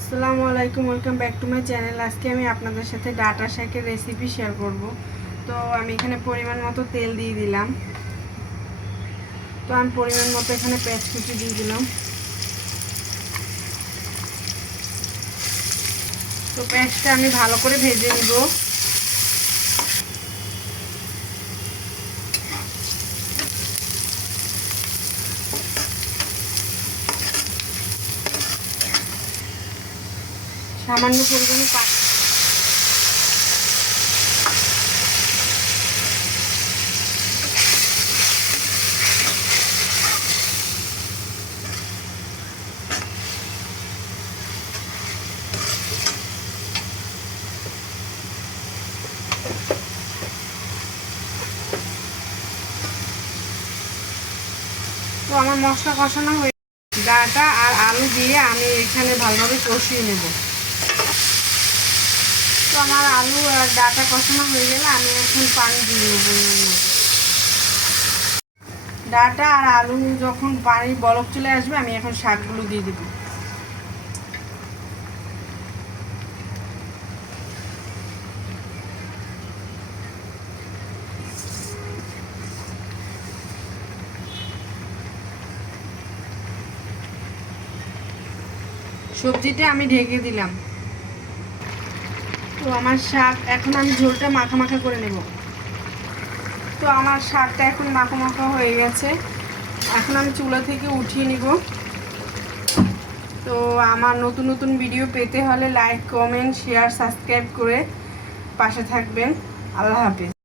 আসসালামু আলাইকুম, welcome back to my channel. আজকে আমি আপনাদের সাথে ডাটা শাকের রেসিপি শেয়ার করব। তো আমি এখানে পরিমাণ মতো তেল দিয়ে দিলাম। তো আমি পরিমাণ মতো এখানে পেঁয়াজ কুচি দিয়ে দিলাম। তো পেঁয়াজটা আমি ভালো করে ভেজে নিব। সামান্য পরিমাণে পানি। তো আমার মশলা কষানো হয়ে ডাটা আর আলু দিয়ে আমি এখানে ভালোভাবে কষিয়ে নেব। তো আমার আলু আর ডাটা কষানো হয়ে গেলে আমি এখন পানি দিয়ে নেব। ডাটা আর আলু যখন পানি বলক চলে আসবে আমি এখন শাকগুলো দিয়ে দেব। সবজিটা আমি ঢেকে দিলাম। তো আমার শাক এখন আমি ঝোলটা মাখা মাখা করে নেব। তো আমার শাকটা এখন মাখা মাখা হয়ে গেছে। এখন আমি চুলা থেকে উঠিয়ে নিব। তো আমার নতুন নতুন ভিডিও পেতে হলে লাইক, কমেন্ট, শেয়ার, সাবস্ক্রাইব করে পাশে থাকবেন। আল্লাহ হাফেজ।